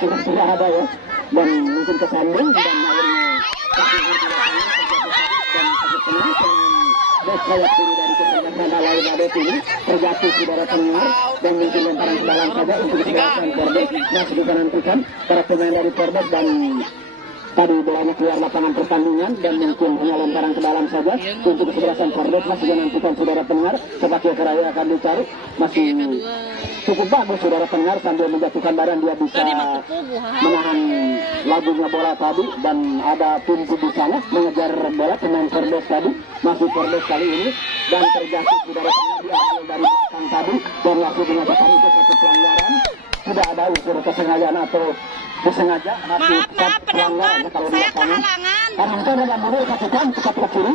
sudah ada ya, dan mungkin kesandung dan akhirnya dan sakit tenang dan kayak kiri dari kesergatan Lalai Badet ini terjatuh saudara pendengar dan mungkin lemparan ke dalam saja untuk kesebelasan Pordes. Nah, kita nantikan para pemain dari Pordes dan tadi bolanya keluar lapangan pertandingan dan mungkin hanya lemparan ke dalam saja untuk kesebelasan Pordes. Masih menantikan saudara pendengar sebagai keraya akan dicari, masih cukup bagus saudara pendengar sambil menjatuhkan badan dia bisa menahan lajunya bola tadi dan ada tumpu di sana mengejar bola pemain Pordes tadi, masih Pordes kali ini dan terjatuh saudara pendengar diambil dari belakang tadi dan langsung dinyatakan itu satu pelanggaran. Tidak ada unsur kesengajaan atau disengaja, masih pelanggaran kalau di lapangan. Karena itu ada dulu katakan cepat ke kiri.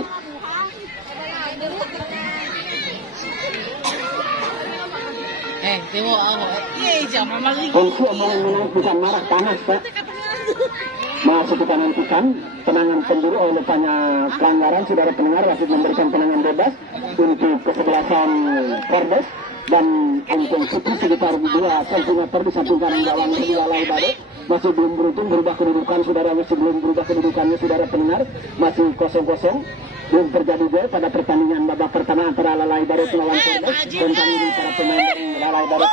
Tengok awak. Jangan maling. Untuk omongan bukan marah panas, Pak. Masih kita nantikan penangan penjuru oleh banyak pelanggaran. Saudara pendengar wasit memberikan penangan bebas untuk kesebelasan Pordes dan intensiti sekitar 2 cm di samping kanan gawang dari Lalai Badet. Masih belum beruntung berubah kedudukan saudara, masih belum berubah kedudukannya saudara pendengar, masih 0-0. Belum terjadi gol pada pertandingan babak pertama antara Lalai Badet melawan Pordes dan kali ini para pemain dari Lalai Badet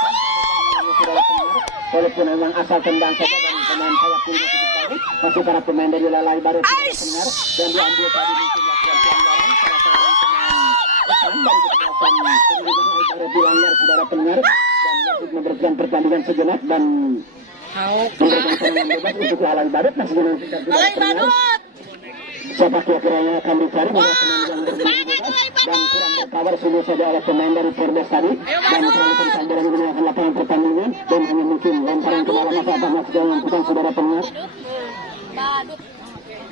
saudara pendengar, walaupun memang asal tendang saja dan pemain sayap kiri cukup bagus, masih para pemain dari Lalai Badet saudara pendengar dan diambil tadi mungkin melakukan pelanggaran salah seorang pemain depan dari kesebelasan Lalai Badet dilanggar saudara pendengar dan wasit memberikan pertandingan sejenak dan memberikan penangan bebas untuk Lalai Badet. Masih menantikan saudara pendengar siapa kira-kiranya akan dicari pada pemain yang berbeda dan kurang berkabar sudah saja oleh pemain dari Pordes tadi dan terlalu kencang bola menggunakan lapangan pertandingan dan hanya mungkin lemparan ke dalam masa atas yang lakukan saudara pendengar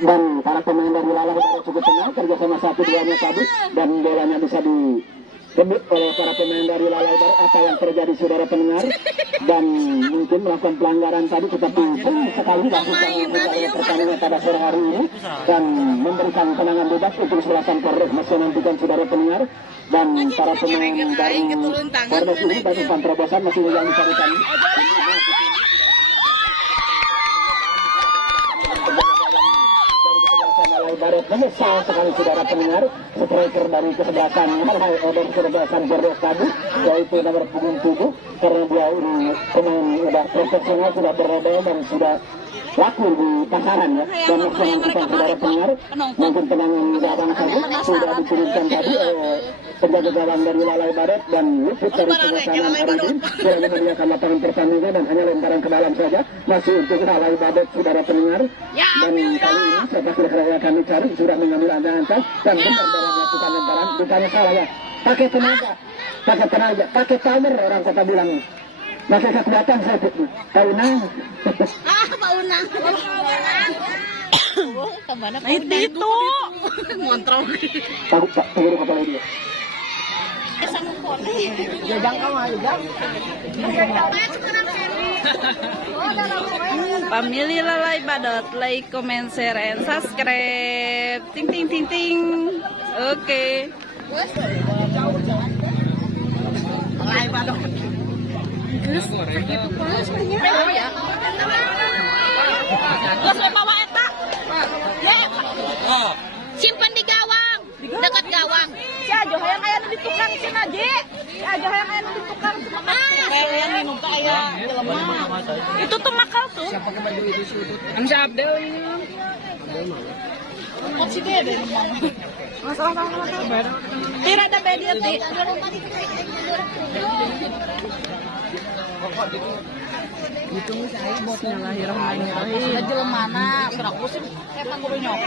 dan para pemain dari Lalai Badet cukup tenang kerjasama satu duanya tadi dan bolanya bisa dikebut oleh para pemain dari Lalai Badet. Apa yang terjadi saudara pendengar dan mungkin melakukan pelanggaran tadi, tetapi sekali lakukan pertandingan pada sore hari ini dan memberikan penangan bebas untuk kesebelasan Pordes. Masih nantikan saudara pendengar dan para pemain dari Pordes ini bagi terobosan masih yang dicarikan. Lalai Badet menyesal sekali saudara pendengar striker dari kesebelasan Pordes tadi yaitu nomor punggung 7 karena dia ini pemain sudah profesional, sudah berredel dan sudah laku di pasaran ya. Dan maksudnya kita saudara pendengar mungkin penangan gawang saja sudah diturunkan tadi penjaga gawang dari Lalai Badet dan luput dari pengesanan Arifin yang menyediakan lapangan pertandingan dan hanya lemparan ke dalam saja masih untuk Lalai Badet saudara pendengar. Dan kali ini sepak kira-kira yang kami cari sudah mengambil angka-angka dan benar dalam melakukan lemparan, bukannya salah ya, pakai tenaga, pakai timer orang kota bilang. Masih kelihatan saya tahunan. Paunang. Nah itu montrong. Tahu tak turun kepala dia. Jajang kamu aja. Family Lalai Badet, like, comment, share, and subscribe. Ting ting ting ting. Oke. Lalai Badet. Gus bawa eta. Simpan di gawang, dekat gawang. Si Ajo hayang aya nu di tukang si Naji. Si Ajo hayang aya nu di tukang si Yang minum ke ayah. Itu tuh makal tuh. Siapa pakai baju itu sudut? Kan si Abdel ini. Oh si Dede. Masalah. Tidak ada beda ti. Itu saya bosnya Bismillahirrahmanirrahim. Ada jelemana, gerak pusing. Kayak guru nyok.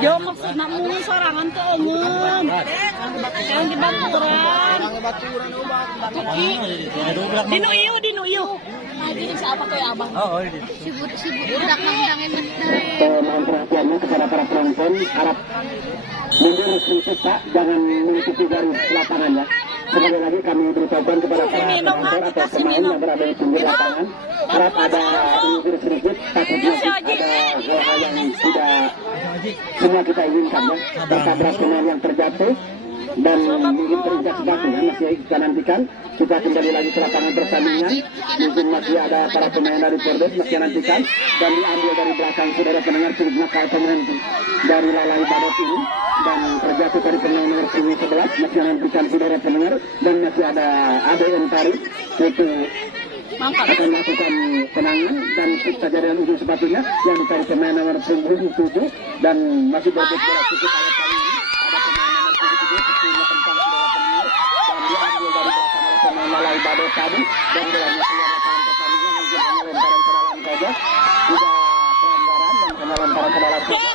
Yo maksudna mun sorangan tuh umum. Yang di Baturan. Di Nu Iu. Nah, jadi siapa kayak abang? Oh, ini. Sibuk budak nangdangin Mohon perhatiannya kepada para penonton, harap mundur sedikit Pak, jangan mengikuti garis lapangan ya. Sekali lagi kami beritahukan kepada para penonton atau pemain yang berada di pinggir lapangan, harap ada mundur sedikit, takutnya ada hal-hal yang tidak semua kita inginkan ya. Tertabrak pemain yang terjatuh dan mungkin terinjak sebatu ya, masih kita nantikan. Kita kembali lagi ke lapangan pertandingan, mungkin masih ada para pemain dari Pordes masih nantikan, dan diambil dari belakang saudara pendengar cukup nakal pemain dari Lalai Badut ini, dan terjatuh dari pemain nomor 11 masih nantikan saudara pendengar, dan masih ada ADN Tarik itu akan melakukan penangan dan kita jadikan ujung sepatunya yang dicari pemain nomor 7 dan masih berbeda cukup pada kali ini ada pemain nomor 7 sesuai tentang saudara pendengar dan diambil dari belakang oleh pemain Lalai Badut tadi dan bolanya keluar lapangan pertandingan mungkin hanya lemparan ke dalam saja tidak pelanggaran dan hanya lemparan ke dalam saja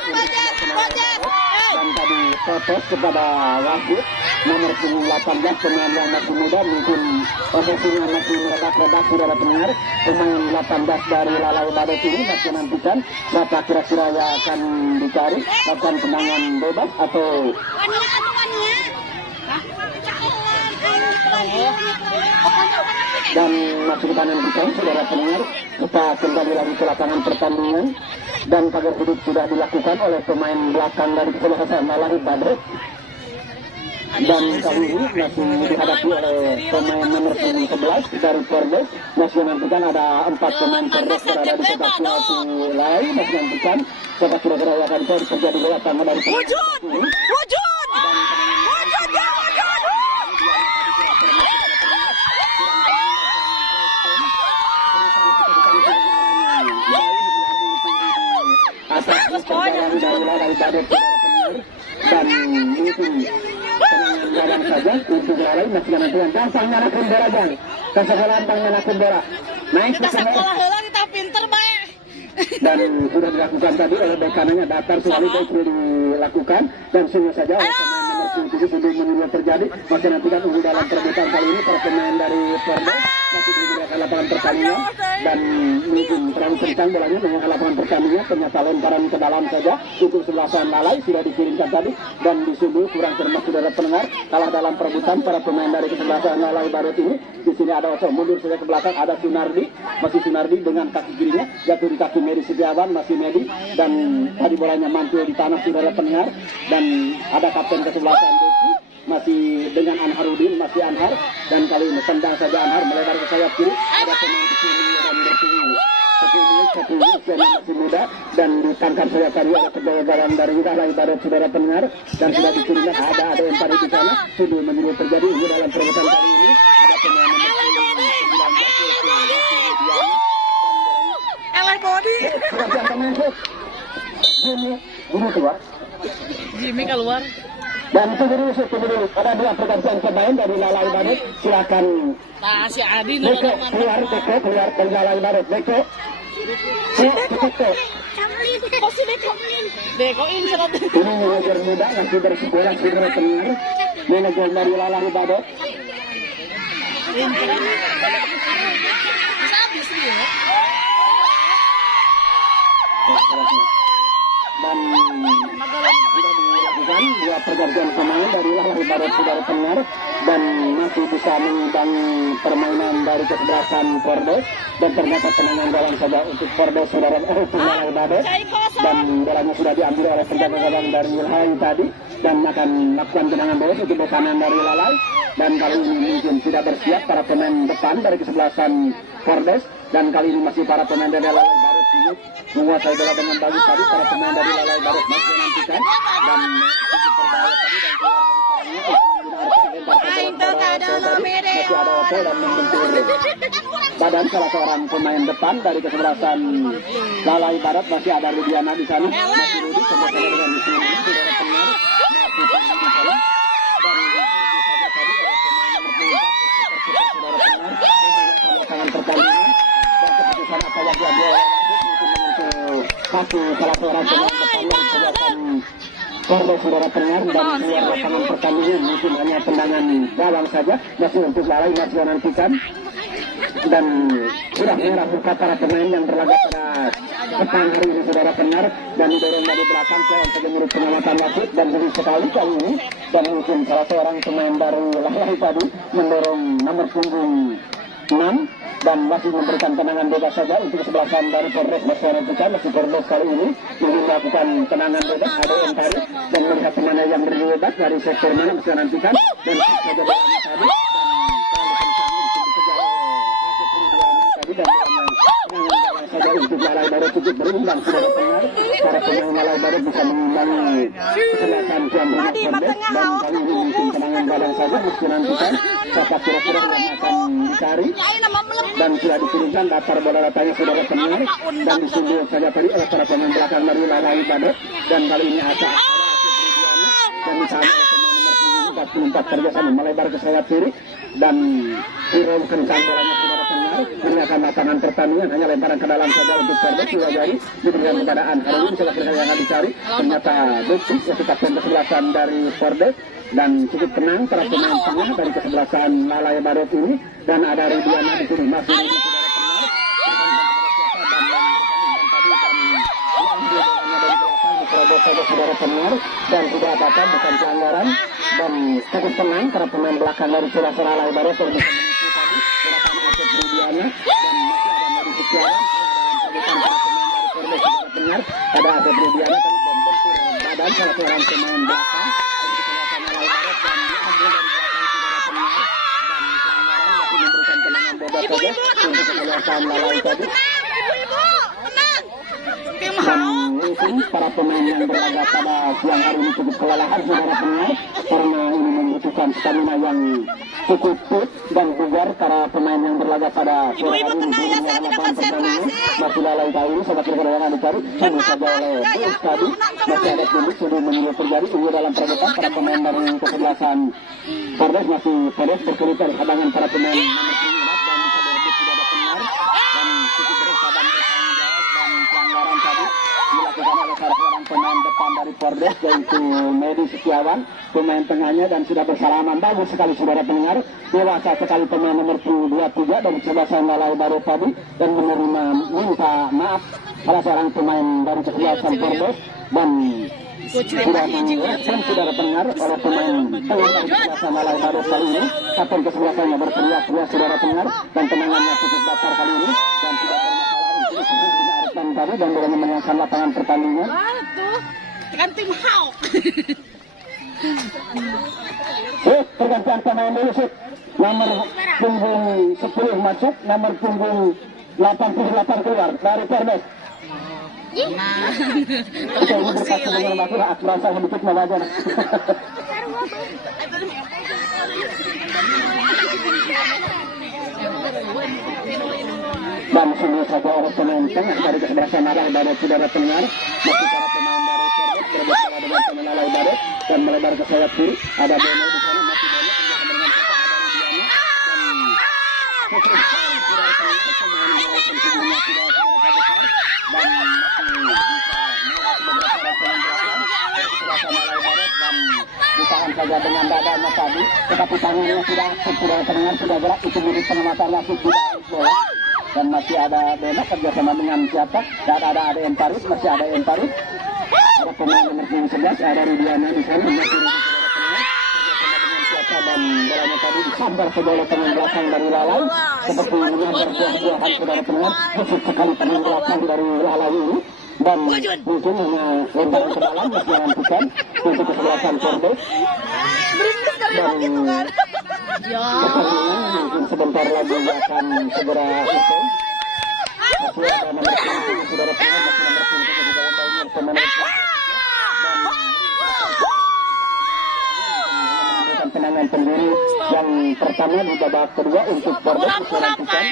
dan tadi protes kepada wasit nomor 18 pemain yang masih muda mungkin posisinya masih meredak-redak saudara pendengar. Pemain 18 dari Lalai Badut ini masih nantikan siapa kira-kira yang akan dicari lakukan tendangan bebas atau dan masih kita nantikan saudara pendengar. Kita kembali lagi ke lapangan pertandingan dan pagar hidup sudah dilakukan oleh pemain belakang dari kesebelasan Lalai Badut. Dan kali ini masih dihadapi oleh pemain nomor 11 dari Pordes. Masih nantikan ada 4 pemain Pordes berada di kotak penalti lain. Masih nantikan siapa kira-kira yang akan terjadi di lapangan dari wujud. Dan mungkin tenang saja untuk Lalai masih nantikan gampang manapun bola jang kesalahan manapun bola naik ke sekolah kita pinter baik dan sudah dilakukan tadi oleh bek kanannya datar sekali baik sudah dilakukan dan sungguh saja oleh pemain nomor 7 sebelum menunggu terjadi masih nantikan unggul dalam perebutan kali ini para pemain dari Pordes masih menggunakan lapangan pertandingan dan mungkin terlalu kencang bolanya menggunakan lapangan pertandingan ternyata lemparan ke dalam saja untuk sebelasan Lalai sudah dikirimkan tadi dan disungguh kurang cermat saudara pendengar kalah dalam perebutan para pemain dari kesebelasan Lalai Badut ini. Di sini ada Oso mundur saja ke belakang, ada Sunardi masih Sunardi dengan kaki kirinya jatuh di kaki Medi Setiawan masih Medi dan tadi bolanya mantul di tanah saudara pendengar dan ada kapten kesebelasan Desi masih dengan Anharudin masih Anhar dan kali ini tendang saja Anhar melebar ke sayap kiri ada pemain di sini dan bertemu satu usianya masih muda dan ditangkap saja tadi oleh kegagalan dari Lalai Badut saudara pendengar dan sudah dikirimkan ada yang tadi di sana sudah menjadi terjadi ini dalam perebutan kali ini ada pemain Jimmy keluar dan tunggu dulu ada 2 pergantian pemain dari Lalai Badut silakan nah si Adi Beko keluar dari Lalai Badut Beko Bekoin serot ini manajer muda masih bersekolah saudara pendengar manajer dari Lalai Badut habis dia dan sudah dilakukan 2 pergantian pemain dari Lalai Badut saudara pendengar dan masih bisa mengimbangi permainan dari kesebelasan Pordes dan ternyata tendangan gawang saja untuk Pordes saudara untuk Lalai Badut dan bolanya sudah diambil oleh penjaga gawang dari Lalai tadi dan akan melakukan tendangan bebas untuk bek kanan dari Lalai dan kali ini mungkin tidak bersiap para pemain depan dari kesebelasan Pordes dan kali ini masih para pemain dari Lalai Badut ini menguasai bola dengan bagus tadi para pemain dari Lalai Badut masih menantikan dan cukup berbahaya tadi dan keluar dari masih ada Oto dan membentur badan salah seorang pemain depan dari kesebelasan Lalai Badut masih ada Rudiana di sana masih Rudi kembali dengan di sini saudara pendengar masih di sana dan saja tadi oleh pemain nomor 4 saudara pendengar tangan pertandingan dan keputusan apa yang diambil oleh wasit mungkin menyentuh kaki salah seorang pemain depan yang kesebelasan Pordes saudara pendengar dan keluar lapangan pertandingan mungkin hanya tendangan gawang saja masih untuk Lalai masih nantikan dan sudah merah muka para pemain yang berlaga pada petang hari ini saudara pendengar dan didorong dari belakang ke menurut pengamatan wasit dan lebih sekali kali ini dan mungkin salah seorang pemain baru Lalai tadi mendorong nomor punggung 6 dan masih memberikan tenangan bebas saja untuk kesebelasan dari Polres Masyarakat. Masih Polres kali ini ingin melakukan tenangan bebas, ada yang tarik dan melihat mana yang bebas dari sektor mana bisa nantikan dan saja bolanya tadi dan saja untuk Malai Baru cukup berimbang sudah pengaruh para pemain Malai Baru bisa mengimbangi kesebelasan tuan rumah Polres dan kali ini mungkin tenangan badan saja mesti nantikan siapa kira-kira yang akan dicari dan sudah dikirimkan daftar bola datanya saudara pendengar dan disundul saja tadi oleh para pemain belakang dari Lalai Badet dan kali ini ada dan misalnya nomor 44 kerjasama melebar ke sayap kiri dan Hero kencang bolanya saudara pendengar ini akan lapangan pertandingan hanya lemparan ke dalam saja untuk Polres sudah jadi diberikan keadaan hari ini sudah kira yang akan dicari ternyata bukti ya kita kesebelasan dari Polres dan cukup tenang para pemain tengah dari kesebelasan Lalai Badet ini dan ada Ridiana di sini masih di saudara pendengar dan tidak apa-apa bukan pelanggaran dan cukup tenang para pemain belakang dari Surasa Lalai Badet yang bisa mengisi tadi gerakan Asep Ridiana dan masih ada Mari Setiawan dalam para pemain dari Polres saudara pendengar ada Asep Ridiana tadi membentur badan salah seorang pemain belakang untuk kesebelasan Lalai tadi dan mungkin para pemain yang berlaga pada siang hari ini cukup kelelahan saudara pendengar karena ini membutuhkan stamina yang cukup fit dan bugar para pemain yang berlaga pada siang hari ini lapangan pertandingan masih Lalai kali ini sahabat pergerakan dicari sungguh saja oleh Bus tadi masih ada Bus sudah menyuruh terjadi ini dalam perebutan para pemain dari kesebelasan Polres masih Polres berkelit dari hadangan para pemain nomor 9 dan sudah ada pendengar dan cukup berusaha dan bertanggung jawab dan pelanggaran tadi dilakukan oleh salah seorang pemain depan dari Polres yaitu Medi Setiawan pemain tengahnya dan sudah bersalaman bagus sekali saudara pendengar dewasa sekali pemain nomor 23 dari kesebelasan Lalai Badet tadi dan menerima minta maaf salah seorang pemain dari kesebelasan Polres dan sudah mengingatkan saudara pendengar oleh pemain tengah dari kesebelasan Lalai Badet kali ini kapten kesebelasannya berteriak-teriak saudara pendengar dan tenangannya cukup datar kali ini dan tidak bermasalah untuk tadi dan berani menyiapkan lapangan pertandingan. Kan tim Hawk. Pergantian pemain dulu sih. Nomor punggung 10 masuk, nomor punggung 88 keluar dari Polres. Oke, ini berkata dengan waktu aku merasa sedikit mewajar. Dan semua saja oleh pemain tengah dari kesebelasan Lalai Badet saudara pendengar masih para pemain dari Polres berbeda dengan pemain Lalai Badet dan melebar ke sayap kiri ada Bono di sana masih Bono yang dengan kata ada Ridiana dan saudara pendengar pemain yang tentunya tidak seberapa besar dan masih bisa melewati beberapa restoran belakang dari kesebelasan Lalai Badet dan ditahan saja dengan dadanya tadi tetapi tangannya sudah aktif saudara pendengar sudah gerak itu milik pengamatan wasit tidak bola dan masih ada Beno kerjasama dengan siapa dan ada yang Paris masih ada yang Paris ada pemain nomor 11 ada Ridiana di sana masih kerjasama dengan siapa dan bolanya tadi disambar ke bola pemain belakang dari Lalai seperti menyambar buah-buahan saudara pendengar khusus sekali pemain belakang dari Lalai ini dan mungkin hanya lemparan ke dalam masih nantikan untuk kesebelasan Polres dan mungkin sebentar lagi akan segera itu masih ada nomor 7 saudara pendengar masih nomor 7 di dalam bagian pemain dan tenangan pendiri yang pertama di babak kedua untuk Polres dilanjutkan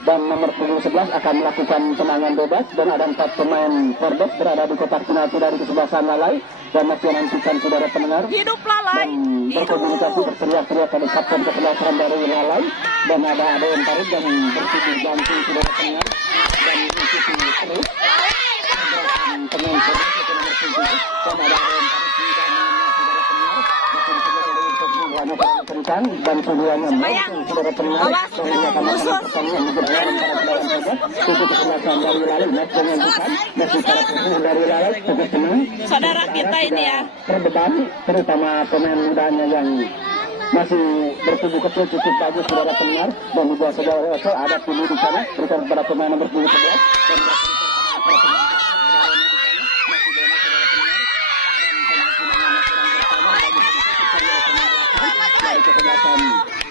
dan nomor 11 akan melakukan tenangan bebas dan ada 4 pemain Polres berada di kotak penalti dari kesebelasan Lalai dan masih nantikan saudara pendengar Hidup Lalai. dan berkomunikasi berteriak-teriak pada kapten kesebelasan dari Lalai dan ada yang tarik dan berpikir jantung saudara pendengar dan ikuti terus pemain Polres itu nomor 7 dan ada yang tarik di dalamnya saudara pendengar masih dikerjakan untuk mulanya diberikan dan keduanya maupun saudara pendengar dari lapangan pertandingan digelar para pelayan saja untuk kesebelasan dari Lalai masih menentukan masih para pemain dari Lalai cukup tenang Saudara kita ini ya. terbebani terutama pemain mudanya yang masih bertubuh kecil cukup bagus saudara pendengar, dan juga saudara ada pilih di sana berikan kepada pemain nomor 11 dan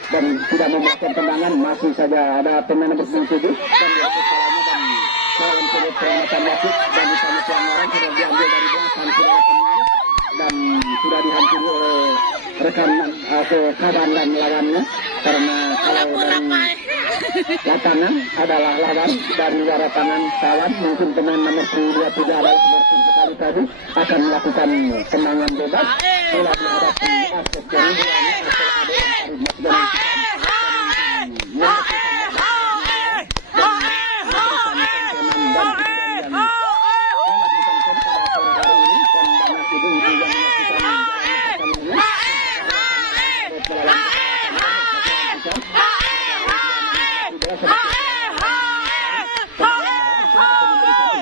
dan tidak membuahkan tendangan, masih saja ada pemain nomor 7 dan direbut salahnya dan dalam peringatan wasit dan ditanya pelanggaran sudah diambil dari belakang saudara pendengar dan sudah dihampiri oleh rekan kawan dan lawannya, karena kalau dari lapangan adalah lawan, dari luar lapangan kawan, mungkin pemain nomor 23 adalah seperti sekali tadi akan melakukan tendangan bebas setelah menghadapi Asep Jari atau ada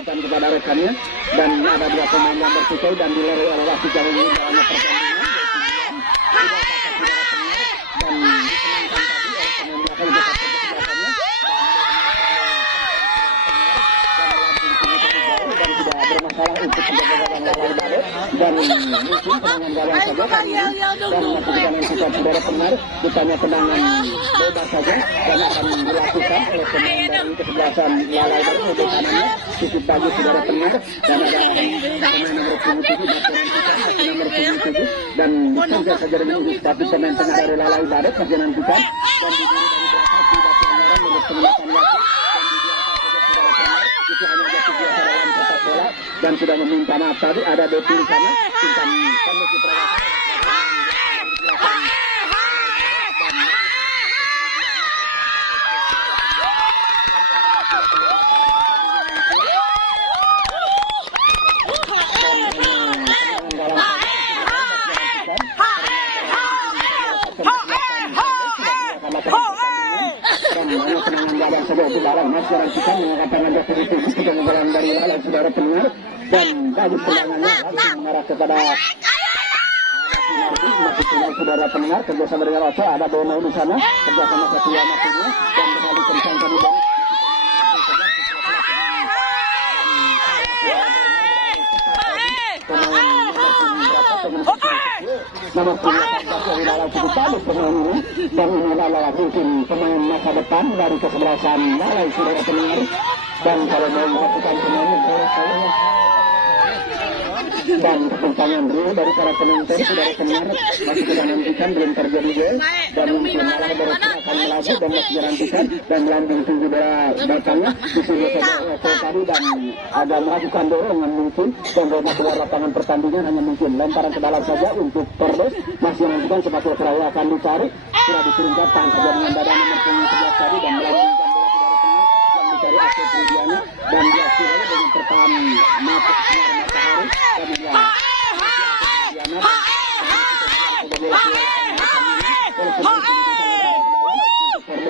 yang kepada rekannya, dan ada dua pemain yang bertikai dan dilari oleh wasit yang ini dalam pertandingan bermasalah untuk penjagaan lalai badet dan mungkin tendangan gawang saja dan melakukan antisipasi saudara pendengar ditanya tendangan bebas saja dan akan dilakukan oleh pemain dari kesebelasan lalai badet di kanannya cukup bagus saudara pendengar, dan ada pemain nomor 27 nomor 27 dan sampai saja dengan ini tapi pemain tengah dari lalai badet masih nantikan dan di dari belakang tidak pelanggaran untuk penggunaan wasit itu hanya jatuh biasa dalam sepak bola dan sudah meminta maaf tadi. Ada Depi di sana Intan Panuki Prawata masyarakat kita mengatakan ada politik sudah menjalan dari lalai saudara pendengar dan tadi tendangannya langsung mengarah kepada masih tinggal saudara pendengar kerjasama dengan Oco, ada Bono di sana kerjasama Satya Maksudnya dan kembali kencang kami dari nomor 13 adalah cukup bagus pemain ini dan ini adalah mungkin pemain masa depan dari kesebelasan lalai saudara pendengar, dan kalau mau melakukan pemain dan kepentangan dulu dari para penonton saudara pendengar masih kita nantikan belum terjadi gol dan mungkin malah baru akan melaju dan masih dirantikan dan melambung tinggi belakangnya disuruh tadi dan ada melakukan dorongan mungkin dan bola keluar lapangan pertandingan hanya mungkin lemparan ke dalam saja untuk Tordes, masih nantikan sepak bola akan dicari sudah diturunkan tangan saja dengan badan nomor 11 tadi dan melambungkan bola saudara pendengar yang dicari Asep Rudiana dan diakhiri dengan tertahan matahari dan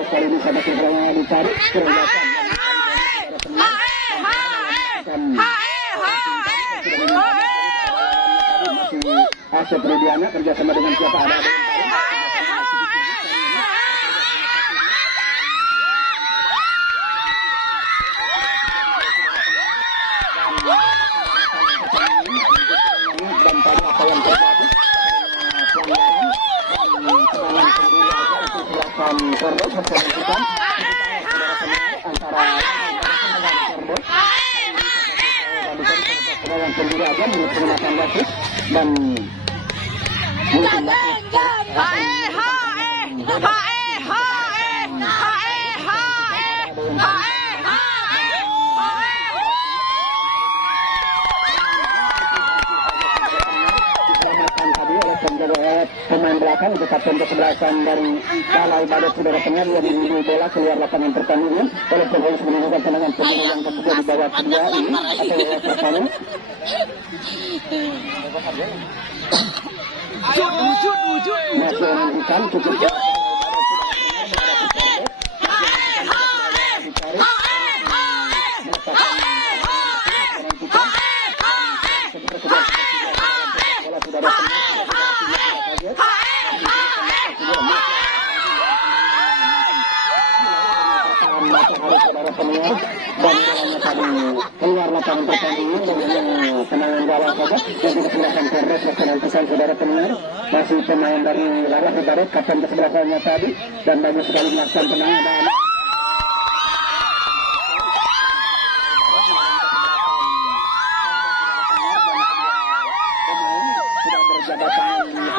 kali ini sama sebenarnya dicari keroyokan Asep Rudiana kerjasama dengan siapa ada yang terjadi Torres bersama antara yang sendiri aja menurut penggunaan wasit dan mungkin pemain belakang untuk kapten kesebelasan dari lalai badet saudara pendengar yang memilih bola keluar lapangan pertandingan oleh Polres menunjukkan tendangan pemain yang ketiga di bawah kedua ini atau pertama masih menunjukkan cukup dan bolanya tadi keluar lapangan pertandingan dengan tenangan gawang saja yang kesebelasan Korres yang menentukan saudara pendengar. Masih pemain dari Laras Barat kapten kesebelasannya tadi dan bagus sekali melakukan tenangan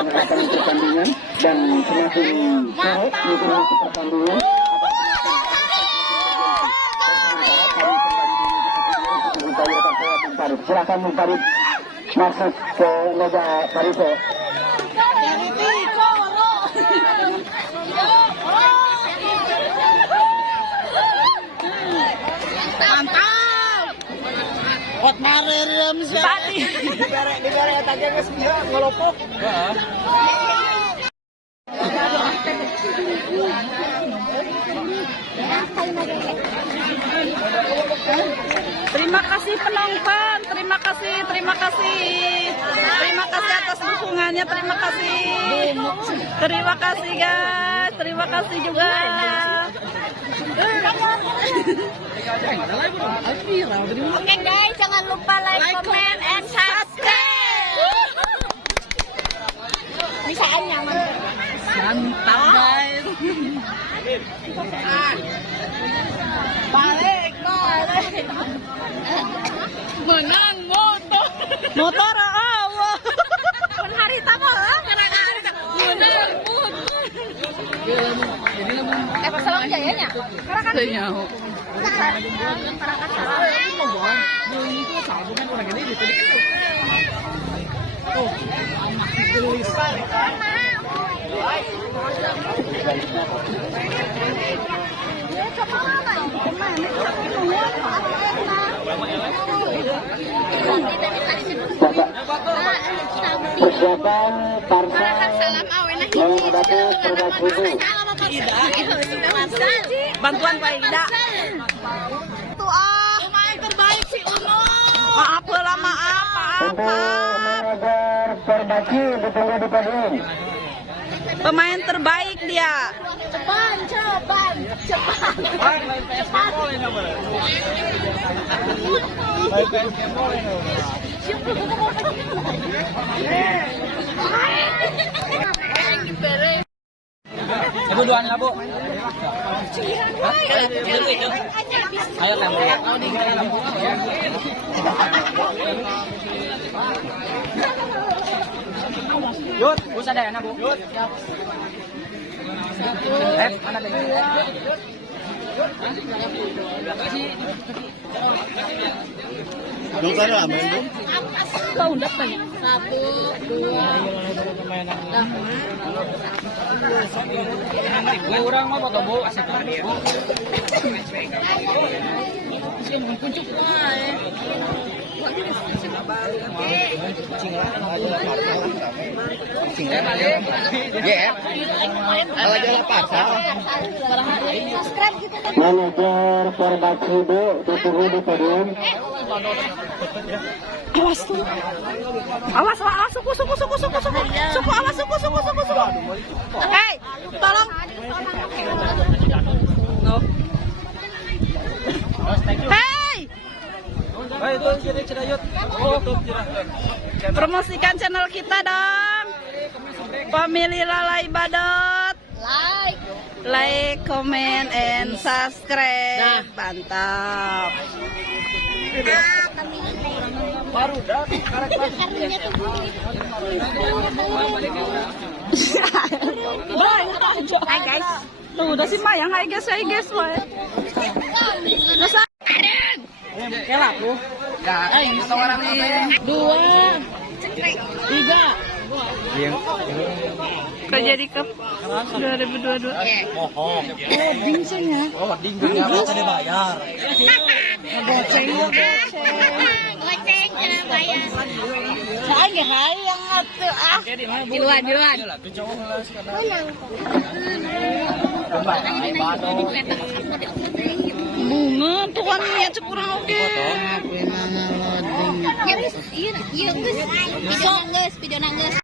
dan pertandingan dan semakin sehat mengikuti pertandingan. Silakan Bung Farid masuk ke meja Pariso. Mantap. Hot marem sih. Tadi. Di tadi geus ngelopok. Terima kasih penonton, terima kasih atas dukungannya, terima kasih guys, terima kasih juga. Oke guys, jangan lupa like, comment, and subscribe. Bisaan nyaman. Mantap guys. Balik. Menang motor. Motor awal. Pun hari tamu lah. Menang motor. Pasalang jayanya. Karena kan Nyaho. Persiapan Parsa menghadapi Perbakibu. Bantuan Pak Ida. pemain terbaik si Uno. Maaf lah, maaf. Untuk mengajar Perbaki ditunggu di podium. Pemain terbaik dia. Cepat. Ibu duaan lah, Bu. Ayo lah, Bu. Yud, Bu sadayana, Bu. Yud. Mana lagi? Belum ada main Bu. Kau udah banyak. 1, 2. Kurang mah foto, Bu. Asik Bu. Manajer Perbakibu ditunggu di podium. Awas tuh. Awas, suku. Hei, tolong. No. Hei. Promosikan channel kita dong. Family Lalai Badot. Like, comment, and subscribe. Mantap. Hai guys. Tuh udah si Mayang, hai guys. Masa? Kelak, Bu. Ya, ini orang ini. 2, 3. Kerja di Cup 2022. Oh, ding harus dibayar. Goceng cara bayar. Saya hayang atuh ah. Duluan. Bunga tuh kan niat kurang oke. Iya geus. Video geus.